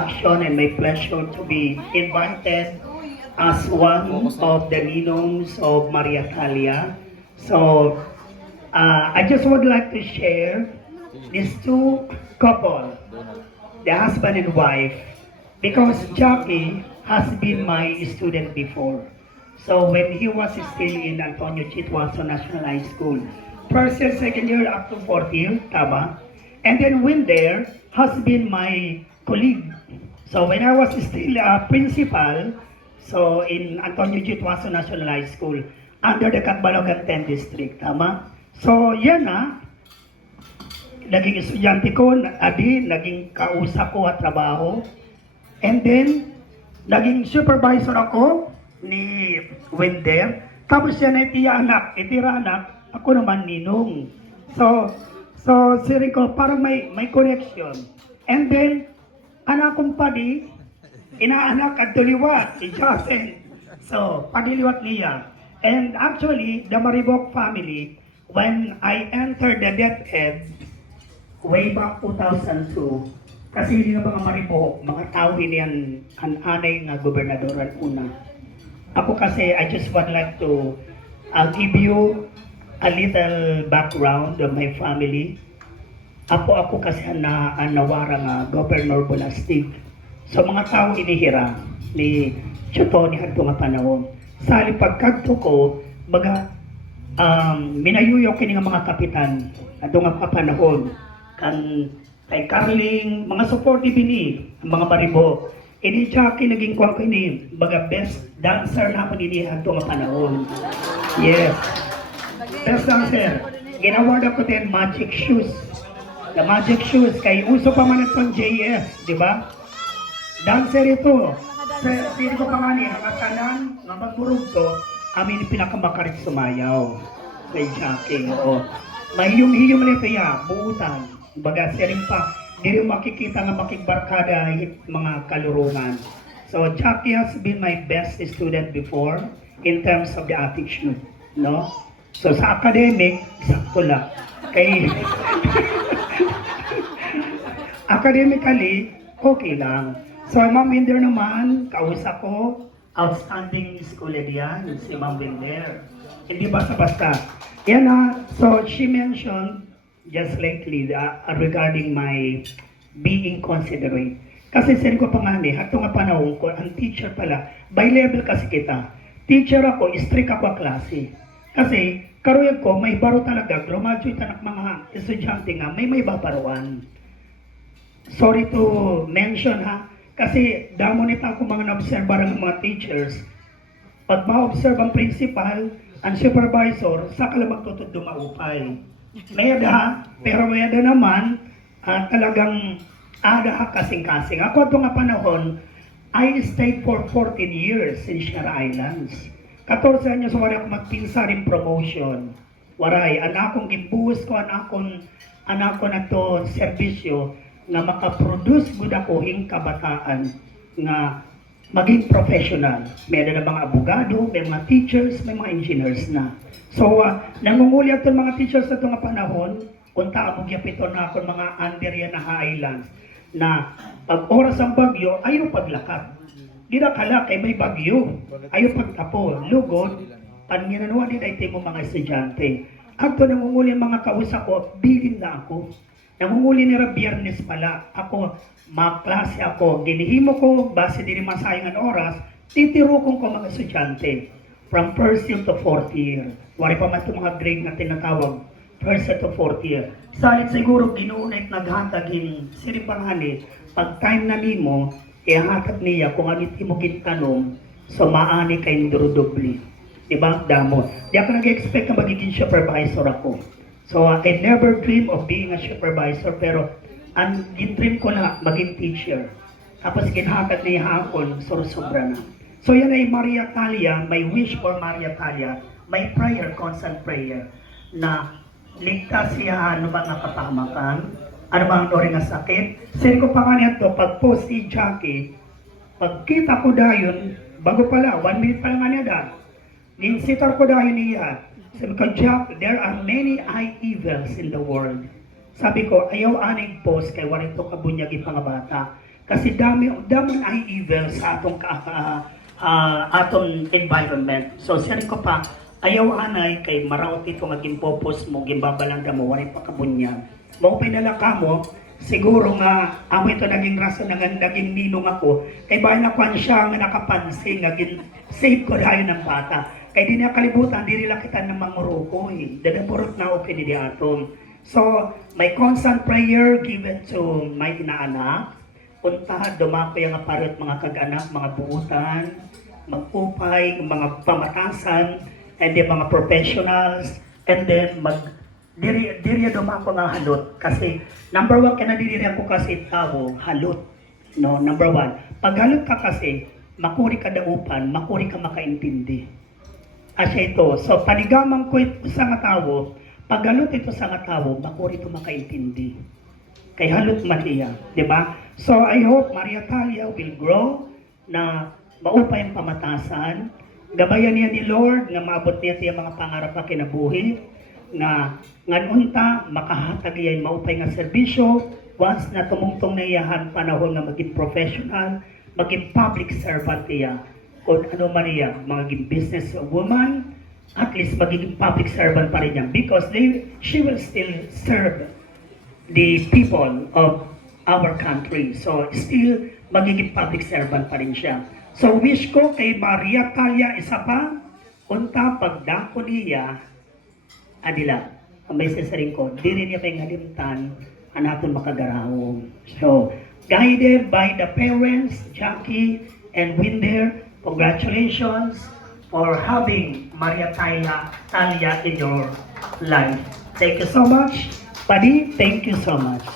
action and my pleasure to be invited as one of the ninongs of Maria Thalia. So I just would like to share these two couple, the husband and wife, because Jackie has been my student before. So when he was still in Antonio Chitwaso National High School, first year, second year, up to fourth year, tama? And then Winder has been my colleague. So when I was still a principal, so in Antonio Chitwaso National High School, under the Catbalogan 10 District, tama? So yan na, naging estudyante ko, naging kausap ko at trabaho. And then, naging supervisor ako ni Winder. Tapos siya na itira anak, ako naman ninong. So siri ko, parang may connection. And then, anak kong padi, inaanak at tuliwat, si Jocelyn. So, padiliwat niya. And actually, the Maribok family, when I entered the DepEd, way back 2002, kasi hindi na mga Maribok, mga tao yan ang anay nga gobernadoran una. Ako kasi, I just would like to give you a little background of my family. Ako kasi na nawara nga Governor Bolastig. So mga tao inihira ni Chotoni hadto nga panahon. Sa pagkadto ko, minayuyo kini nga mga kapitan hadto nga panahon kan kay Carling, mga supportive ini, mga Maribok. Ini Jackie naging kuwan ko ini, best dancer na ako ini hadto nga panahon. Yes. Best dancer. Ginaward ako din magic shoes. The magic shoes, kay uso pa man itong JS, di ba? Dancer ito. Sino ko pa nga niya, nakatanan, nga magburog to, amin pinakamakarit sumayaw. Kay Jackie, oo. Mahiyom-hiyom nito ya, buutan. Baga siya rin pa, di rin makikita nga makikbarkada mga kalurungan. So Jackie has been my best student before in terms of the attitude, no? So sa academic, sakto lang. Kay academically, okay lang. So Ma'am Winder naman, kausap ko, outstanding scholar yan, si Ma'am Winder. Hindi basta-basta. Yan na, so she mentioned just lately regarding my being considerate. Kasi sin ko pa nga ni, hato nga panahon ko, ang teacher pala, by level kasi kita. Teacher ako, strict ako klase. Kasi, karuyag ko, may baro talaga, graduate anak mga estudyante nga, may babaruan. Sorry to mention ha, kasi damo nito ako mga na-observe ng mga teachers. Pag ma-observe ang principal, ang supervisor, sa kalamang tutod dumaupay. Mayada ha, pero mayada naman, talagang ada ha kasing-kasing. Ako ito nga panahon, I stayed for 14 years in Sierra Islands. 14 anyos wala ako magpinsa rin promotion. Waray, anak kong gibuhos ko, anak ko na to serbisyo nga makaproduce gud ako hing kabataan nga maging professional. May na mga abogado, may mga teachers, may mga engineers na. So, nangunguli ato mga teachers sa itong panahon, kunta abog yapiton na ako mga under yan na highlands, na pag oras ang bagyo, ayaw paglakad. Di na kala kay may bagyo, ayaw pagtapo, lugod, panginanawa din ay mo mga estudyante. Ato nangunguli mga kausap ko, bilin na ako. Nangunguli nila Biyernes pala, ako, maklase ako, ginihimo ko, base din masayangan oras, titirukong ko mga estudyante from first year to fourth year. Wari pa man itong mga grade na tinatawag, first year to fourth year. Salit siguro ginuunay naghatag in siripangani, pag time na nimo, ihatag niya kung anit mo kintanong, so maani kay durudubli. Diba? Damo. Di ako nag-expect na magiging supervisor ako. So, I never dream of being a supervisor, pero ang dream ko na maging teacher. Tapos ginhatag niya hapon, sobra na. So yan ay Maria Thalia, my wish for Maria Thalia, my prayer, constant prayer, na ligtas siya ano ba nga kapahamakan, ano ba ang dori nga sakit. Sin ko pa nga niya to, pag post si Jackie, pagkita ko dayon, bago pala, 1 minute pa lang nga niya da, ninsitar ko dayon niya, sabi ko, Jack, there are many evils in the world. Sabi ko, ayaw aning post kay warin to kabunyagi pang bata. Kasi damon ay evil sa atong environment. So siya ko pa, ayaw anay kay maraot ito maging popos mo, gimbabalanda mo, wala pa kabunyag. Maupay na lang ka mo, siguro nga, amo ito naging rason na naging ninong ako, kay bahay na kwan siya nga nakapansin, naging save ko tayo ng bata. Kay di niya kalibutan, di nila kita ng mangurukoy. Dadapurot na okay ni atom. So, may constant prayer given to my inaanak. Punta, dumako yung aparot mga kag-anak, mga buutan, magpupay, mga pamatasan, and then mga professionals, and then diri dumako nga halot. Kasi, number one, diri ako kasi tao, halot. No, number one. Pag halot ka kasi, makuri ka daupan, makuri ka makaintindi. Asya ito. So, panigamang ko ito sa nga tao, pag halot ito sa nga tao, makuri ito makaintindi. Kay halot man iya, di ba? So, I hope Maria Talia will grow na maupay ang pamatasan. Gabayan niya ni Lord nga maabot niya tiya mga pangarap na kinabuhi na nganunta makahatag iyan maupay nga serbisyo once na tumungtong na iyahan panahon nga maging professional, maging public servant iya. Kung ano man iya, maging business woman, at least magiging public servant pa rin niya because she will still serve the people of our country. So, still, magiging public servant pa rin siya. So, wish ko kay Maria Talia, isa pa, unta pagdako niya, adila, ang may sasarin ko, di rin niya kay ngalimtan, anaton makagarahong. So, guided by the parents, Jackie and Winder, congratulations for having Maria Talia in your life. Thank you so much. Buddy, thank you so much.